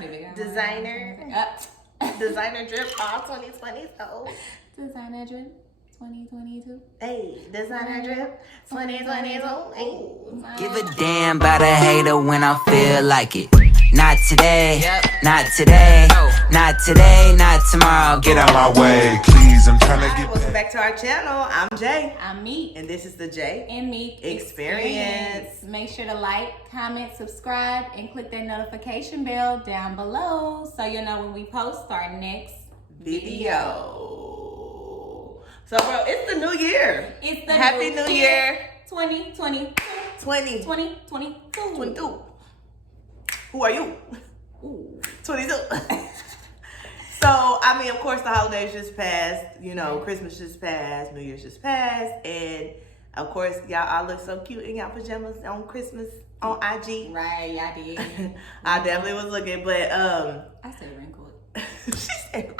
don't even got Designer. Designer drip all 2020. So designer drip 2022. Hey, designer drip 2022. Hey. Give a damn about a hater when I feel like it. Not today, not today, not today, not tomorrow. Get out my way, please. I'm trying to get. Welcome back to our channel. I'm Jay. I'm Meek. And this is the Jay And Meek Experience. Make sure to like, comment, subscribe, and click that notification bell down below so you'll know when we post our next video. So, bro, it's the new year. It's the Happy New Year. 2022. 22. Who are you? Ooh. 22. So, I mean, of course, the holidays just passed. You know, Christmas just passed. New Year's just passed. And, of course, y'all all look so cute in y'all pajamas on Christmas on IG. Right, y'all did. I definitely was looking, but... I said wrinkled. She said,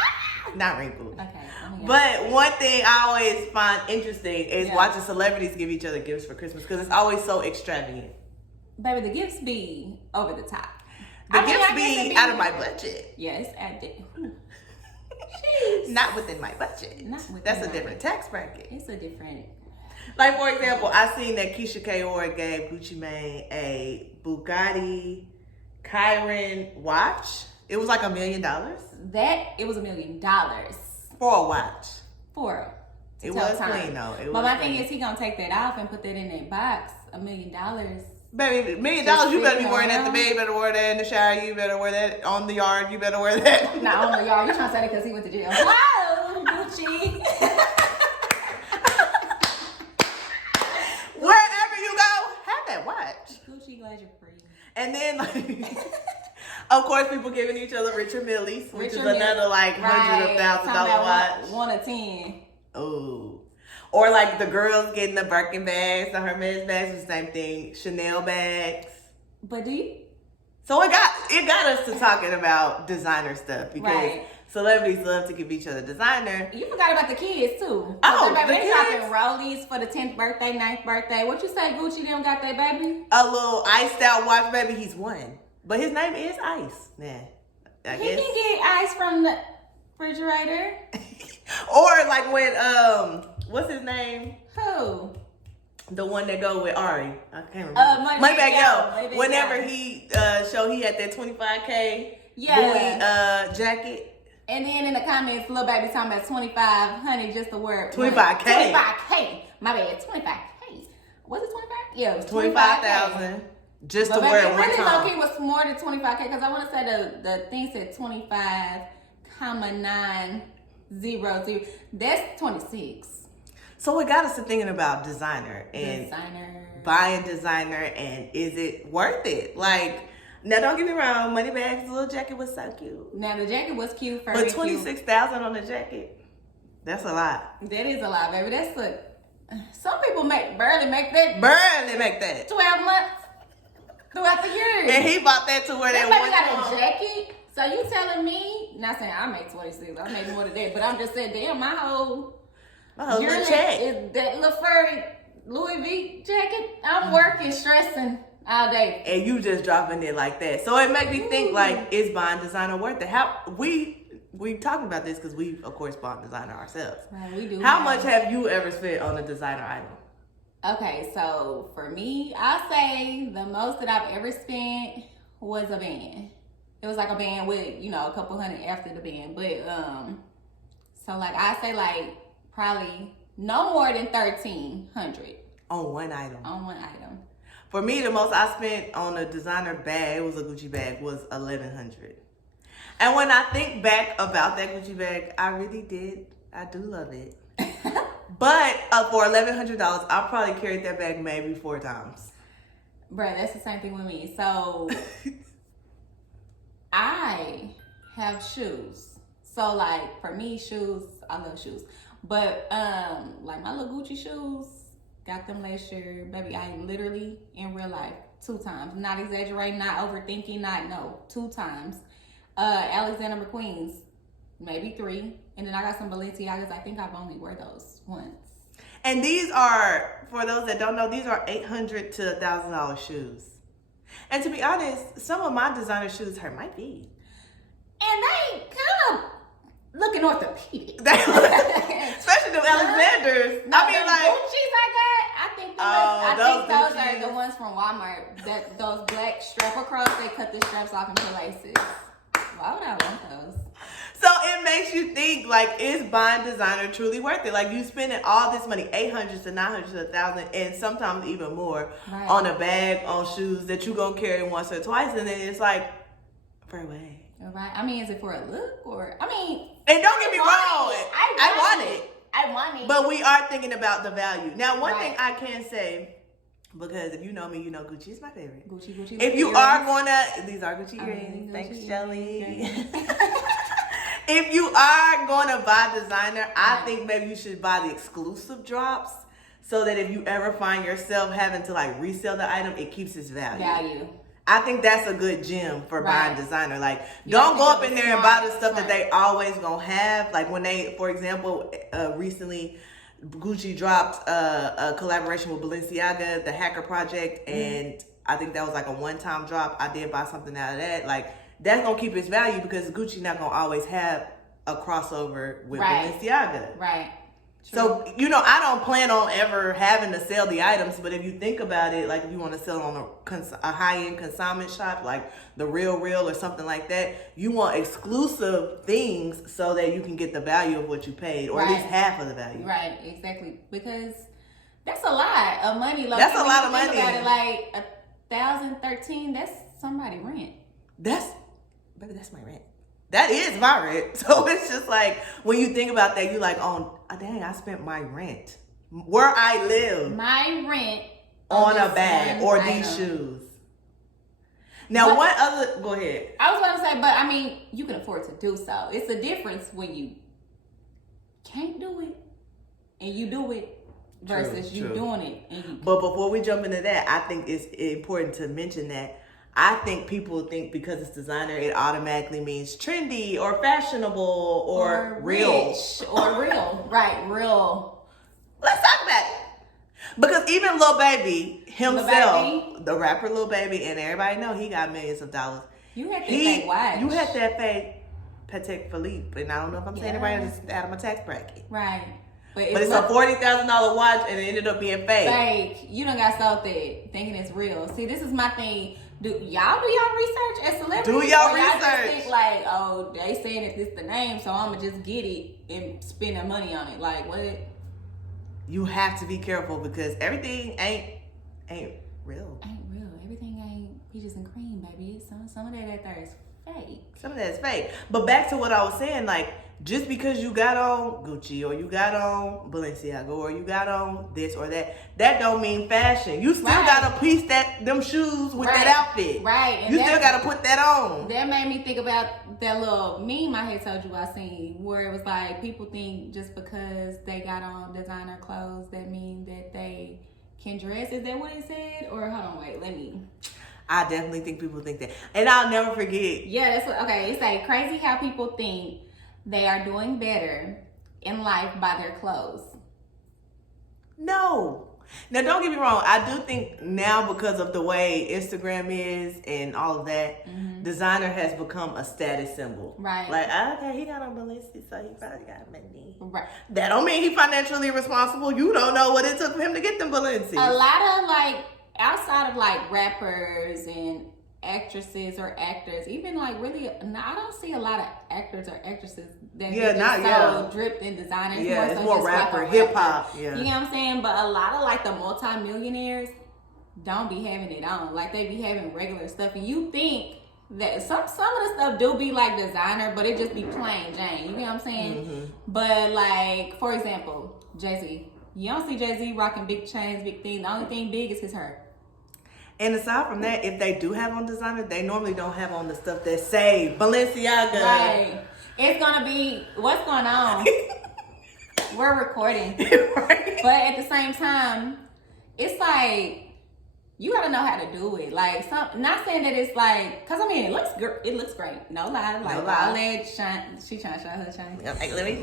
not wrinkled. Okay. But one thing I always find interesting is watching celebrities give each other gifts for Christmas because it's always so extravagant. Baby, the gifts be over the top. The gifts be out of my budget. Yes, I did. Not within my budget. That's a different tax bracket. It's a different. Like, for example, I seen that Keisha Kaur gave Gucci Mane a Bugatti Chiron watch. It was like $1 million. It was $1 million. For a watch. It was clean though. But my thing is, he gonna take that off and put that in that box. $1 million. Baby, $1 million, you better be wearing that in the bed, you better wear that in the shower, you better wear that on the yard, you better wear that. Not on the yard, you trying to say that because he went to jail. Whoa, Gucci. Wherever you go, have that watch. Gucci, glad you're free. And then, like, of course, people giving each other Richard Milles, which is another, like, $100,000 watch. 1 or 10. Oh. Or, like, the girls getting the Birkin bags, the Hermes bags, the same thing. Chanel bags. But do you? So it got us to talking about designer stuff because celebrities love to give each other designer. You forgot about the kids, too. Oh, baby, the they kids? dropping rollies for the 10th birthday, 9th birthday. What you say, Gucci, them got that, baby? A little iced out watch, baby. He's one. But his name is Ice. Nah, I He guess. can get ice from the refrigerator. Or like when what's his name? Who? The one that go with Ari. I can't remember. Moneybag Yo. Whenever he showed he had that 25K Louis jacket. And then in the comments, little baby talking about 2,500 just to wear 25K. 25K. My bad, 25K. Was it 25? Yeah, it was 25,000 just to wear it one really time. Low key was more than 25K because I want to say the thing said 25,900. That's 26. So it got us to thinking about designer and buying designer and is it worth it? Like, now don't get me wrong, Moneybag's little jacket was so cute. Now the jacket was cute, but $26,000 on the jacket, that's a lot. That is a lot, baby. That's some people barely make that 12 months throughout the year. And he bought that to wear that one got time. a jacket. So you telling me? Not saying I make 26. I make more than that, but I'm just saying, damn, my whole little check is that little furry Louis V jacket. I'm working, stressing all day, and you just dropping it like that. So it made me think, like, is buying designer worth it? How we talking about this because we of course bought designer ourselves. We do. How much have you ever spent on a designer item? Okay, so for me, I say the most that I've ever spent was a band. It was like a band with, a couple hundred after the band, but so like I say like probably no more than 1,300 on one item. For me, the most I spent on a designer bag, it was a Gucci bag, was $1,100. And when I think back about that Gucci bag, I do love it. But for $1,100, I probably carried that bag maybe 4 times. Bruh, that's the same thing with me. So I have shoes. So like for me, shoes, I love shoes. But like my little Gucci shoes, got them last year, baby. I literally in real life 2 times, not exaggerating, not overthinking, 2 times. Alexander McQueen's, maybe 3, and then I got some Balenciagas. I think I've only wear those once. And these are, for those that don't know, these are $800 to $1,000 shoes. And to be honest, some of my designer shoes hurt my feet. and they kind of looking orthopedic. Especially the Alexanders. No, I mean, the like, Gucci's I got. I think those are the ones from Walmart. That those black strap across. They cut the straps off and put laces. Why would I want those? so it makes you think, like, is buying designer truly worth it? Like, you spending all this money, $800 to $900 to $1,000, and sometimes even more on a bag, on shoes that you gonna carry once or twice, and then it's like, for what? Right. I mean, is it for a look or? I mean, and don't get me wrong, I want it. I want it. But we are thinking about the value. Now, one thing I can say, because if you know me, you know Gucci is my favorite. Gucci. If you are gonna, these are Gucci earrings. Thanks, Shelly. If you are gonna buy designer, I think maybe you should buy the exclusive drops, so that if you ever find yourself having to like resell the item, it keeps its value. I think that's a good gem for buying designer. Like, don't go up in there and buy the stuff that they always gonna have. Like when they, for example, recently Gucci dropped a collaboration with Balenciaga, the Hacker Project, and I think that was like a one-time drop. I did buy something out of that. Like, that's gonna keep its value because Gucci not gonna always have a crossover with Balenciaga. Right. True. So, you know, I don't plan on ever having to sell the items, but if you think about it, like if you want to sell on a high-end consignment shop, like the Real or something like that, you want exclusive things so that you can get the value of what you paid, or at least half of the value. Right, exactly. Because that's a lot of money. Like, that's a lot of money. About it, like $1,013, that's somebody's rent. Baby, that's my rent. That is my rent. So it's just like, when you think about that, you're like, oh, dang, I spent my rent where I live. My rent on a bag or these shoes. Now, go ahead. I was about to say, but I mean, you can afford to do so. It's a difference when you can't do it and you do it versus you doing it. And you but before we jump into that, I think it's important to mention that I think people think because it's designer, it automatically means trendy or fashionable or real. Rich or real. Right, real. Let's talk about it. Because even Lil Baby himself, the rapper Lil Baby, and everybody know he got millions of dollars. You had that fake watch. You had that fake Patek Philippe, and I don't know if I'm saying it right, it's out of my tax bracket. Right. But it's a $40,000 watch, and it ended up being fake. Fake. You done got sold that thinking it's real. See, this is my thing. Do y'all research as celebrities? Do y'all research? Just think like, oh, they saying that this the name, so I'ma just get it and spend their money on it. Like, what? You have to be careful because everything ain't real. Ain't real. Everything ain't peaches and cream, baby. Some of that out there is fake. Some of that is fake. But back to what I was saying, like, just because you got on Gucci or you got on Balenciaga or you got on this or that don't mean fashion. You still gotta piece them shoes with that outfit. Right. And you still gotta put that on. That made me think about that little meme I had told you I seen, where it was like, people think just because they got on designer clothes that mean that they can dress. Is that what it said? Or hold on, wait, let me. I definitely think people think that. And I'll never forget. Yeah, that's what, okay, it's like crazy how people think they are doing better in life by their clothes. No. Now, don't get me wrong. I do think now, because of the way Instagram is and all of that, designer has become a status symbol. Right. Like, okay, he got on Balenciaga, so he probably got money. Right. That don't mean he financially responsible. You don't know what it took for him to get them Balenciagas. A lot of, like, outside of, like, rappers and actresses or actors, even like really, I don't see a lot of actors or actresses that dripped in designer. It's more rapper, hip hop. Yeah, you know what I'm saying. But a lot of like the multimillionaires don't be having it on. Like they be having regular stuff, and you think that some of the stuff do be like designer, but it just be plain Jane. You know what I'm saying? But like, for example, Jay-Z. You don't see Jay-Z rocking big chains, big things. The only thing big is his hair. And aside from that, if they do have on designer, they normally don't have on the stuff that say Balenciaga. Right. It's gonna be, what's going on? We're recording. Right. But at the same time, it's like, you gotta know how to do it. Like, not saying that it's like, cause I mean, it looks great. No lie. Like, all that shine, she trying to show her shine. Like, let me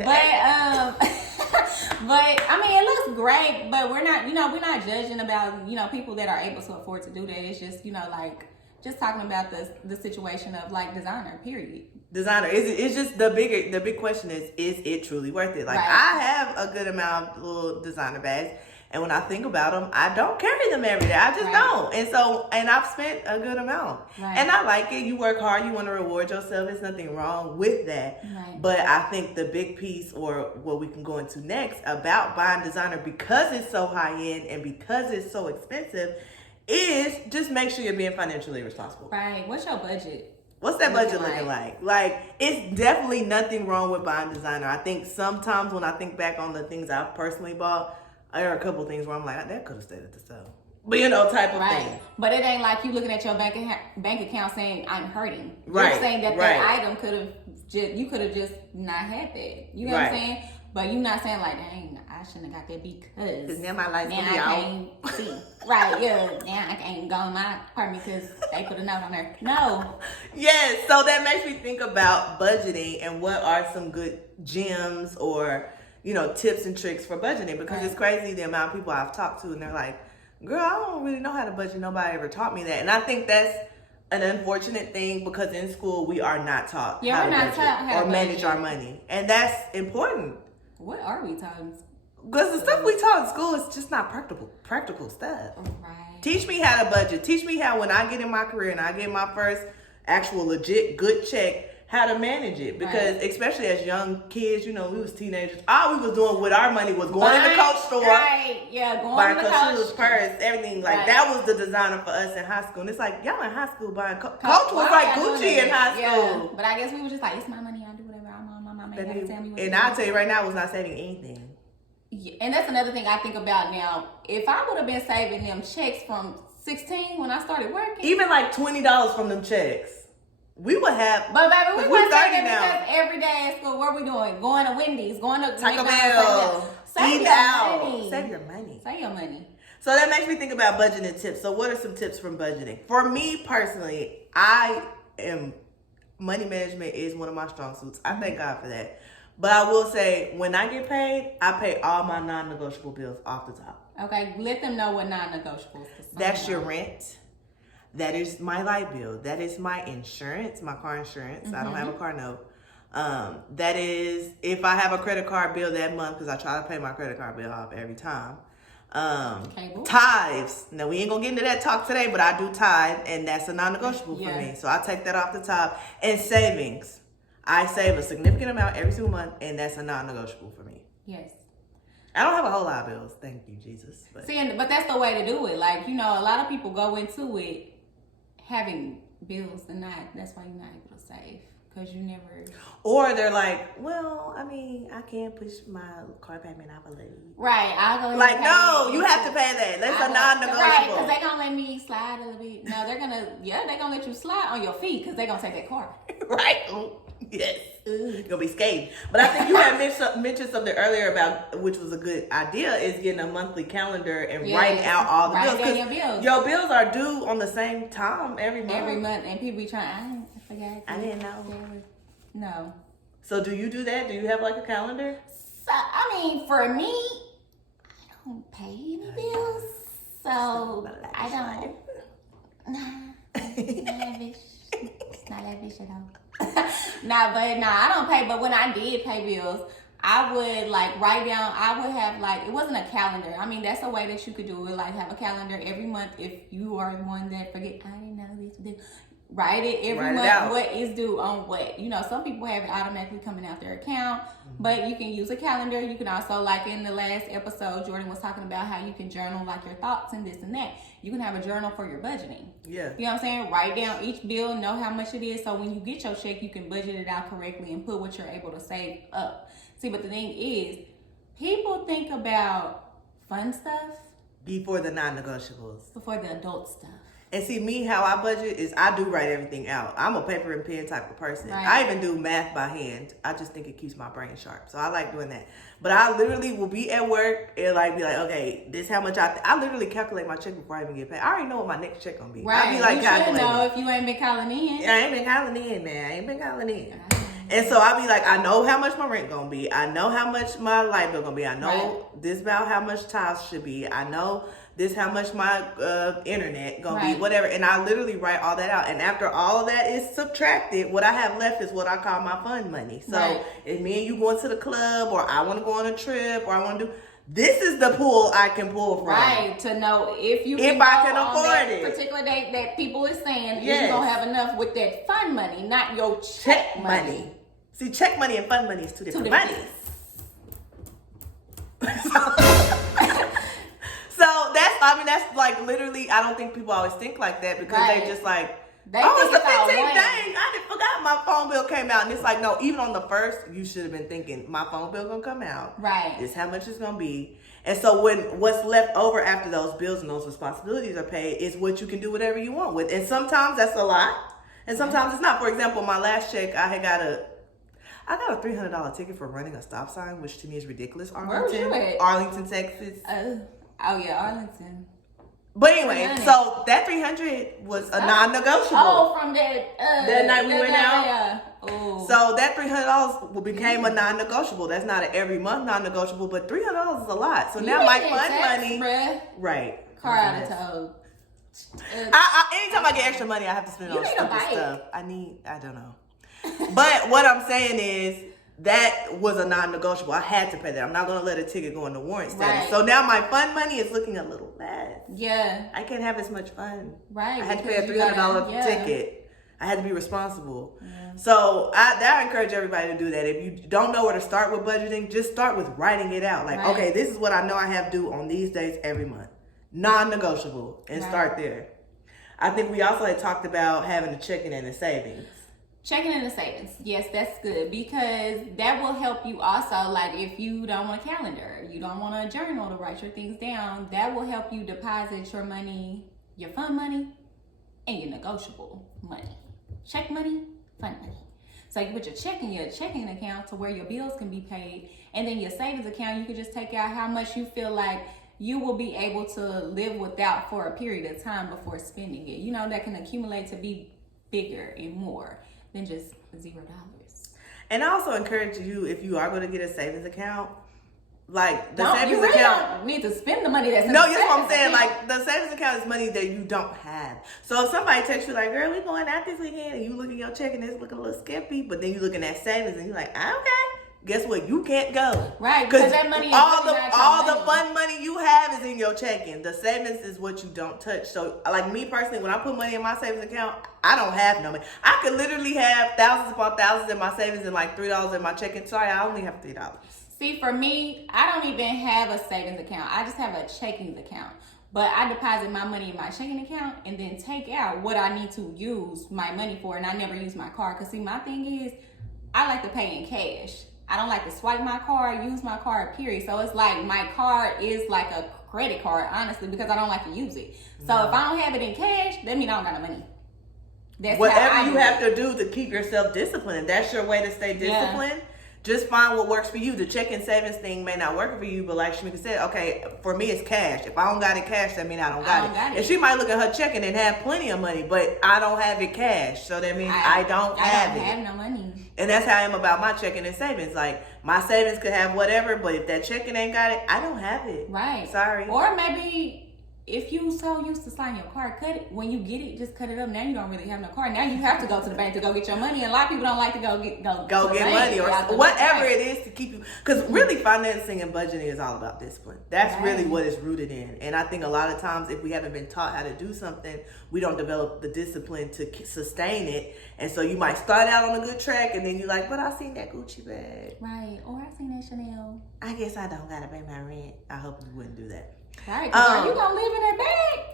but I mean, it looks great, but we're not judging about, people that are able to afford to do that. It's just, like, just talking about the situation of like designer, period. Designer, it's just the big question is it truly worth it? Like, Right. I have a good amount of little designer bags, and when I think about them, I don't carry them every day. I just don't. And I've spent a good amount. Right. And I like it. You work hard, you want to reward yourself. There's nothing wrong with that. Right. But I think the big piece, or what we can go into next, about buying designer because it's so high end and because it's so expensive, is just make sure you're being financially responsible. Right. What's your budget? What's that budget looking like? Like, it's definitely nothing wrong with buying designer. I think sometimes when I think back on the things I've personally bought, there are a couple things where I'm like, that could have stayed at the store. But type of thing. But it ain't like you looking at your bank account saying, I'm hurting. Right. You're saying that item you could have just not had that. You know what I'm saying? But you're not saying like, dang, I shouldn't have got that because now my lights gonna be I out. can't see. Right, yeah. Now I can't go in my apartment because they put a note on there. No. Yes, so that makes me think about budgeting and what are some good gems or, tips and tricks for budgeting, because it's crazy the amount of people I've talked to and they're like, girl, I don't really know how to budget. Nobody ever taught me that. And I think that's an unfortunate thing, because in school we are not taught how to budget or manage our money. And that's important. What are we talking? Because the stuff we taught in school is just not practical stuff. Right. Teach me how to budget. Teach me how, when I get in my career and I get my first actual legit good check, how to manage it. Because especially as young kids, we was teenagers. All we was doing with our money was going in the Coach store. Right, yeah, going to the Coach shoes, purse, everything. Like, that was the designer for us in high school. And it's like, y'all in high school buying Coach was like Gucci in high school. But I guess we were just like, it's my money, I do whatever I want. My mama ain't gotta tell me what to do. And I'll tell you right now, I was not saving anything. Yeah, and that's another thing I think about now. If I would have been saving them checks from 16 when I started working, even like $20 from them checks, we would have. But baby, we weren't saving now. Because every day at school, what we doing? Going to Wendy's, going to Taco Bell, save eat your out, money. save your money. Save your money. So that makes me think about budgeting tips. So what are some tips from budgeting? For me personally, money management is one of my strong suits. I thank God for that. But I will say, when I get paid, I pay all my non-negotiable bills off the top. Okay, let them know what non-negotiables. That's your rent. That is my light bill. That is my insurance, my car insurance. I don't have a car note. That is if I have a credit card bill that month, because I try to pay my credit card bill off every time. Tithes. Now, we ain't gonna get into that talk today, but I do tithe, and that's a non-negotiable for me. So I take that off the top. And savings. I save a significant amount every single month, and that's a non-negotiable for me. Yes. I don't have a whole lot of bills. Thank you, Jesus. But that's the way to do it. Like, a lot of people go into it having bills and that's why you're not able to save. Because you never... Or they're like, well, I mean, I can't push my car payment off a little. Right. I'll go like, no, you have to pay that. That's a non-negotiable. Right, because they're going to let me slide a little bit. No, they're going to let you slide on your feet because they're going to take that car. Right. Yes. You're going to be scared. But I think you had mentioned something earlier about, which was a good idea, is getting a monthly calendar and writing out all the bills. Write down your bills. Your bills are due on the same time every month. Every month. And people be trying, I forgot. I didn't know. No. So do you do that? Do you have like a calendar? So, I mean, for me, I don't pay any bills. So, I don't. It's not lavish. It's not lavish at all. I don't pay. But when I did pay bills, I would write down, I would have it wasn't a calendar. I mean, that's a way that you could do it. Like, have a calendar every month. If you are one that forget, I didn't know this. Write it every month. What is due on what? Some people have it automatically coming out their account, but you can use a calendar. You can also, in the last episode, Jordan was talking about how you can journal your thoughts and this and that. You can have a journal for your budgeting. Yeah. You know what I'm saying? Write down each bill, know how much it is, so when you get your check, you can budget it out correctly and put what you're able to save up. See, but the thing is, people think about fun stuff before the non-negotiables. Before the adult stuff. And see, me, how I budget is I do write everything out. I'm a paper and pen type of person. Right. I even do math by hand. I just think it keeps my brain sharp. So I like doing that. But I literally will be at work and be like, okay, this how much I literally calculate my check before I even get paid. I already know what my next check gonna be. Right. I be like, you should know if you ain't been calling in. I ain't been calling in, man. I ain't been calling in. And so I be like, I know how much my rent gonna be. I know how much my light bill gonna be. I know this about how much tithes should be. I know This how much my internet gonna Right. be, whatever. And I literally write all that out. And after all of that is subtracted, what I have left is what I call my fun money. So Right. if me and you going to the club, or I want to go on a trip, or I want to do, this is the pool I can pull from. Right, to know if you If can I go can on afford that it. particular date that people is saying, Yes. you gonna have enough with that fun money, not your check money. See, check money and fun money is two different different monies. So that's like literally, I don't think people always think like that, because Right. they just like, They oh, think it's the it's all 15th. one. Dang, I didn't forgot my phone bill came out. And it's like, no, even on the first, you should have been thinking, my phone bill gonna come out. Right. This is how much it's gonna be. And so what's left over after those bills and those responsibilities are paid is what you can do whatever you want with. And sometimes that's a lot, and sometimes it's not. For example, my last check, I got a $300 ticket for running a stop sign, which to me is ridiculous. Where was you at? Arlington, Texas. Oh yeah, Arlington. But anyway, 300. so that 300 was a non-negotiable. Oh, from that night we went out? Yeah. Oh. So that $300 became a non-negotiable. That's not an every month non-negotiable, but $300 is a lot. So You now my ain't fun tax, money, bruh. right? Car out of tow. Anytime I get extra money, I have to spend it You on need a stupid bike. stuff. I don't know. But what I'm saying is that was a non-negotiable. I had to pay that. I'm not going to let a ticket go into warrant status. Right. So now my fun money is looking a little less. Yeah. I can't have as much fun. Right. I had to pay a because you $300 gotta- yeah. ticket. I had to be responsible. Yeah. So I encourage everybody to do that. If you don't know where to start with budgeting, just start with writing it out. Like, Right. okay, this is what I know I have due on these days every month. Non-negotiable. And Right. start there. I think we also had talked about having a checking and a savings. Checking in the savings. Yes, that's good, because that will help you also. Like if you don't want a calendar, you don't want a journal to write your things down, that will help you deposit your money, your fun money, and your negotiable money. Check money, fun money. So you put your check in your checking account to where your bills can be paid, and then your savings account, you can just take out how much you feel like you will be able to live without for a period of time before spending it. You know, that can accumulate to be bigger and more than just $0. And I also encourage you, if you are going to get a savings account, like the savings you really account. don't need to spend the money that's in No, the that's what I'm saying. savings account. Like the savings account is money that you don't have. So if somebody texts you like, "Girl, we going out this weekend," and you look at your check and it's looking a little skimpy, but then you looking at savings and you're like, "Okay." Guess what? You can't go. Right, because that money is all really the not your all the money. fun money you have is in your checking. The savings is what you don't touch. So, like me personally, when I put money in my savings account, I don't have no money. I could literally have thousands upon thousands in my savings and like $3 in my checking. Sorry, I only have $3. See, for me, I don't even have a savings account. I just have a checking account. But I deposit my money in my checking account and then take out what I need to use my money for. And I never use my card. Because see, my thing is, I like to pay in cash. I don't like to swipe my card, use my card, period. So it's like my card is like a credit card, honestly, because I don't like to use it. So if I don't have it in cash, that means I don't got no money. That's Whatever how I you do have it. to do to keep yourself disciplined. If that's your way to stay disciplined, just find what works for you. The checking savings thing may not work for you, but like Shamika said, okay, for me it's cash. If I don't got it cash, that means I don't got it. And she might look at her checking and have plenty of money, but I don't have it cash. So that means I don't have it. I don't have no money. And that's how I am about my checking and savings. Like, my savings could have whatever, but if that checking ain't got it, I don't have it. Right. Sorry. Or maybe if you so used to sliding your card, cut it. When you get it, just cut it up. Now you don't really have no card. Now you have to go to the bank to go get your money. And a lot of people don't like to go get money or whatever it is to keep you. Because really, financing and budgeting is all about discipline. That's really what it's rooted in. And I think a lot of times, if we haven't been taught how to do something, we don't develop the discipline to sustain it. And so you might start out on a good track, and then you're like, "But I seen that Gucci bag." Right. Or I seen that Chanel. I guess I don't gotta pay my rent. I hope you wouldn't do that. Right. 'Cause are you gonna live in that bag?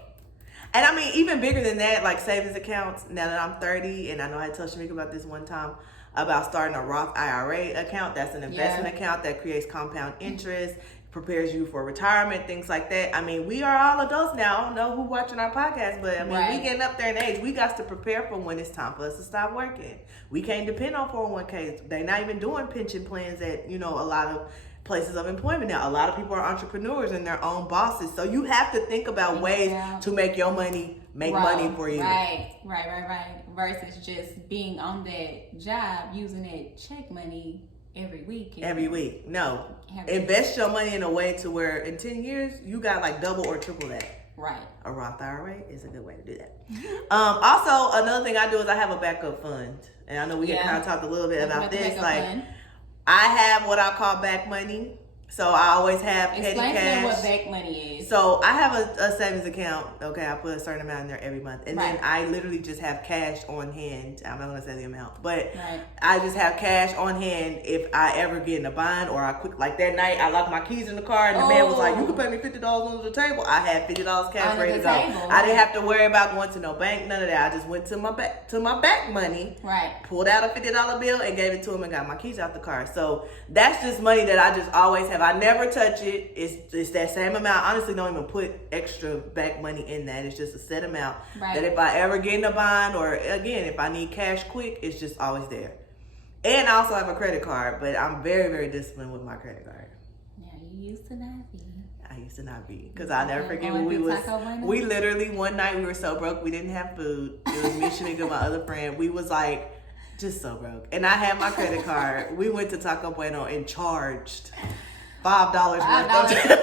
And I mean, even bigger than that, like savings accounts, now that I'm 30, and I know I told Shamika about this one time, about starting a Roth IRA account. That's an investment account that creates compound interest, prepares you for retirement, things like that. I mean, we are all adults now. I don't know who watching our podcast, but I mean, we getting up there in age. We got to prepare for when it's time for us to stop working. We can't depend on 401ks. They're not even doing pension plans at, a lot of places of employment now. A lot of people are entrepreneurs and their own bosses. So you have to think about ways to make your money make money for you. Right. Versus just being on that job, using that check money every week. Every week. No. Every Invest your money in a way to where in 10 years, you got like double or triple that. Right. A Roth IRA is a good way to do that. Also, another thing I do is I have a backup fund. And I know we had kind of talked a little bit about this. Like, I have what I call back money. So I always have petty Explain cash. to them what back money is. So I have a savings account. Okay, I put a certain amount in there every month, and Right. then I literally just have cash on hand. I'm not gonna say the amount, but Right. I just have cash on hand if I ever get in a bind or I quick like that night. I locked my keys in the car, and the man was like, "You can pay me $50 under the table." I had $50 cash Under ready the to go. table. I didn't have to worry about going to no bank, none of that. I just went to my back money. Right. Pulled out a $50 bill and gave it to him and got my keys out the car. So that's just money that I just always have. I never touch it. It's that same amount. Honestly, don't even put extra back money in that. It's just a set amount. Right. That if I ever get in a bind or again, if I need cash quick, it's just always there. And I also have a credit card, but I'm very, very disciplined with my credit card. Yeah, you used to not be. I used to not be, because I'll never forget Going when through we literally one night we were so broke we didn't have food. It was me, Shanika, my other friend. We was like just so broke, and I had my credit card. We went to Taco Bueno and charged $5 worth of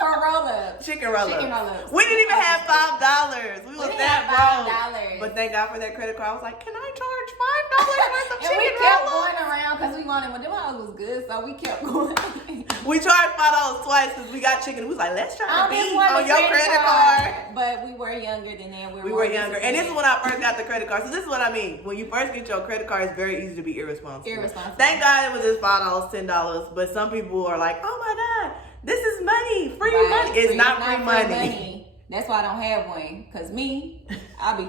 for roll-ups. chicken roll-ups. Chicken roll-ups. We didn't even have $5. We was didn't that have broke. $5. But thank God for that credit card. I was like, can I charge $5 worth of And we chicken kept roll-ups? going around because we wanted, when them hoes was good, so we kept going. We charged $5 twice because we got chicken. We was like, let's try I to just beat wanted on your credit card. But we were younger than that. We were younger. And this is when I first got the credit card. So this is what I mean. When you first get your credit card, it's very easy to be irresponsible. Thank God it was just $5, $10. But some people are like, oh my God, this is money. Free money. It's not free money. That's why I don't have one. Because me, I'll be...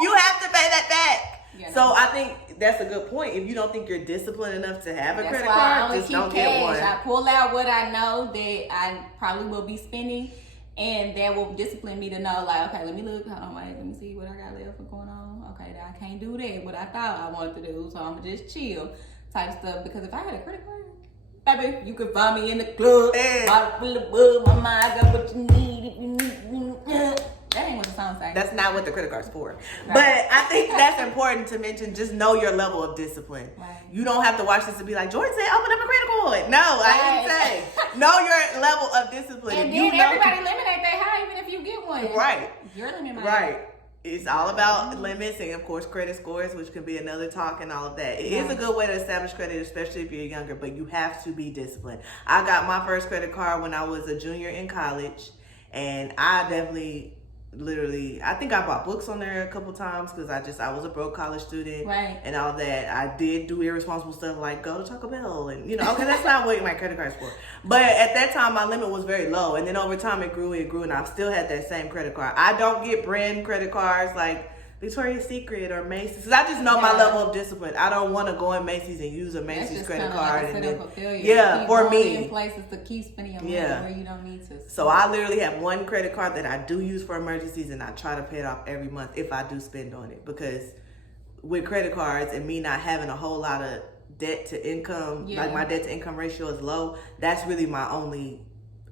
You have to pay that back. You know. So I think that's a good point. If you don't think you're disciplined enough to have a That's credit why I card, only just keep don't cash. get one. I pull out what I know that I probably will be spending, and that will discipline me to know, like, okay, let me look. Hold on, wait, let me see what I got left for going on. Okay, I can't do that, what I thought I wanted to do, so I'm gonna just chill type stuff. Because if I had a credit card, baby, you could find me in the club. Hey. Bottle full of bug, my mind got what you need. If you need, that ain't what the song says. That's not what the credit card's for. Right. But I think that's important to mention. Just know your level of discipline. Right. You don't have to watch this and be like, Jordan said, open up a credit card. No, I didn't say. Know your level of discipline. And If then you know- everybody eliminate that high, even if you get one. Right. You're eliminating. Right. It's all about limits and, of course, credit scores, which can be another talk and all of that. It is a good way to establish credit, especially if you're younger, but you have to be disciplined. I got my first credit card when I was a junior in college, and I definitely... literally, I think I bought books on there a couple times because I was a broke college student, right, and all that. I did do irresponsible stuff like go to Taco Bell, and okay, that's not what my credit card's for. But at that time, my limit was very low, and then over time it grew, and I still had that same credit card. I don't get brand credit cards like Victoria's Secret or Macy's because I just know my level of discipline. I don't want to go in Macy's and use a Macy's credit card like and then for me. In places to keep spending your money where you don't need to. So I literally have one credit card that I do use for emergencies, and I try to pay it off every month if I do spend on it. Because with credit cards and me not having a whole lot of debt to income, like my debt to income ratio is low, that's really my only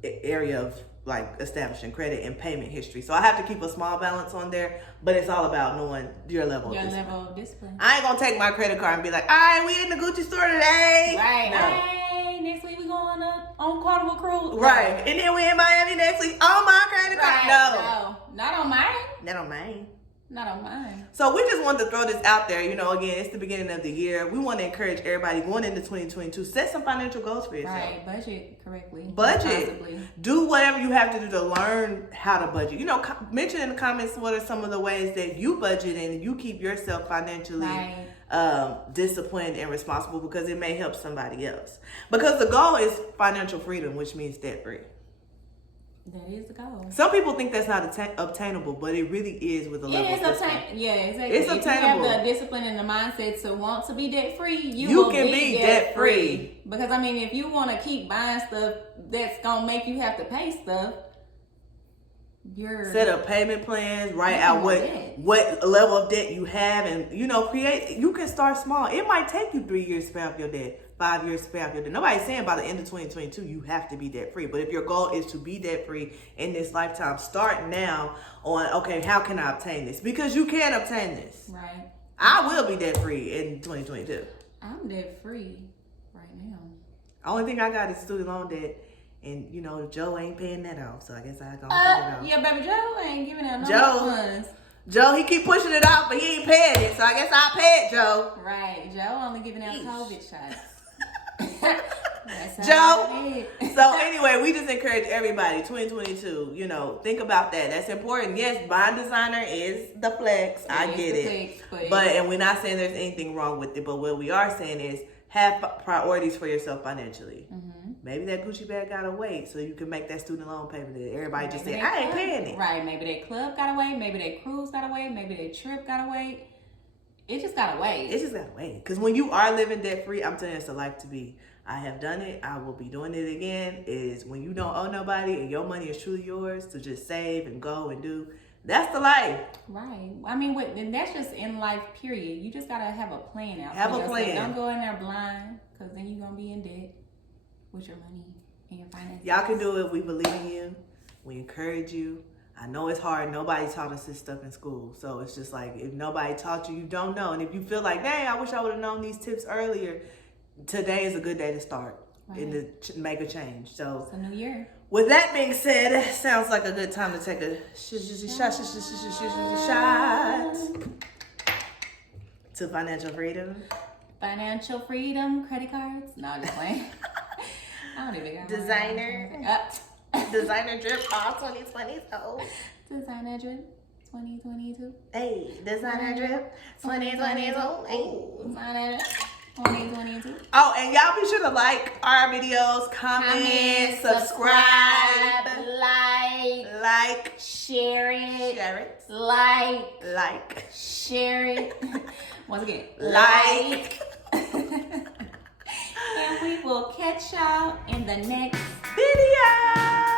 area of like establishing credit and payment history. So I have to keep a small balance on there, but it's all about knowing your level of discipline. I ain't gonna take my credit card and be like, all right, we in the Gucci store today. Right. No. Hey, next week we going on Carnival Cruise. Right. And then we in Miami next week on my credit card. No. Not on mine. Not on mine. Not on mine. So we just wanted to throw this out there. Again, it's the beginning of the year. We want to encourage everybody going into 2022, set some financial goals for yourself. Right. Budget correctly. Budget. Do whatever you have to do to learn how to budget. Mention in the comments what are some of the ways that you budget and you keep yourself financially disciplined and responsible, because it may help somebody else. Because the goal is financial freedom, which means debt free. That is the goal. Some people think that's not obtainable, but it really is with a level of discipline. Yeah, exactly. It's obtainable. If you have the discipline and the mindset to want to be debt free, you will can be debt free. Because if you want to keep buying stuff that's gonna make you have to pay stuff, set up payment plans, write out what level of debt you have, and create. You can start small. It might take you 3 years to pay off your debt, 5 years to pay off your debt. Nobody's saying by the end of 2022 you have to be debt free. But if your goal is to be debt free in this lifetime, start now on how can I obtain this? Because you can obtain this. Right. I will be debt free in 2022. I'm debt free right now. Only thing I got is student loan debt, and you know Joe ain't paying that off, so I guess I gonna pay it off. Yeah, baby Joe ain't giving out no Joe. funds. Joe, he keep pushing it off, but he ain't paying it, so I guess I'll pay it, Joe. Right, Joe only giving out COVID shots. That's Joe. how it is. So anyway, we just encourage everybody, 2022, you know, think about that. That's important. Yes, buying designer is the flex. I get it. And we're not saying there's anything wrong with it, but what we are saying is have priorities for yourself financially. Mm-hmm. Maybe that Gucci bag gotta wait so you can make that student loan payment that everybody just said, that I ain't club- paying it. Right, maybe that club gotta wait, maybe that cruise gotta wait, maybe that trip gotta wait. It just gotta wait. It just gotta wait. Because when you are living debt free, I'm telling you, it's a life to be. I have done it. I will be doing it again. Is when you don't owe nobody and your money is truly yours to just save and go and do. That's the life. Right. I mean, and that's just in life, period. You just gotta have a plan out. Have for a yourself. plan. Don't go in there blind, because then you're gonna be in debt with your money and your finances. Y'all can do it. We believe in you. We encourage you. I know it's hard. Nobody taught us this stuff in school. So it's just like, if nobody taught you, you don't know. And if you feel like, dang, I wish I would have known these tips earlier, today is a good day to start and to make a change. So it's a new year. With that being said, it sounds like a good time to take a shot to financial freedom. Financial freedom, credit cards. No, I'm just playing. I don't even got Designer. Designer drip all 2020. Oh. Designer drip 2022. Hey, designer drip 2022. Hey. Designer drip 2022. Oh, and y'all be sure to like our videos, comment, subscribe, like, share it, like, share it. Once again, like. And we will catch y'all in the next video.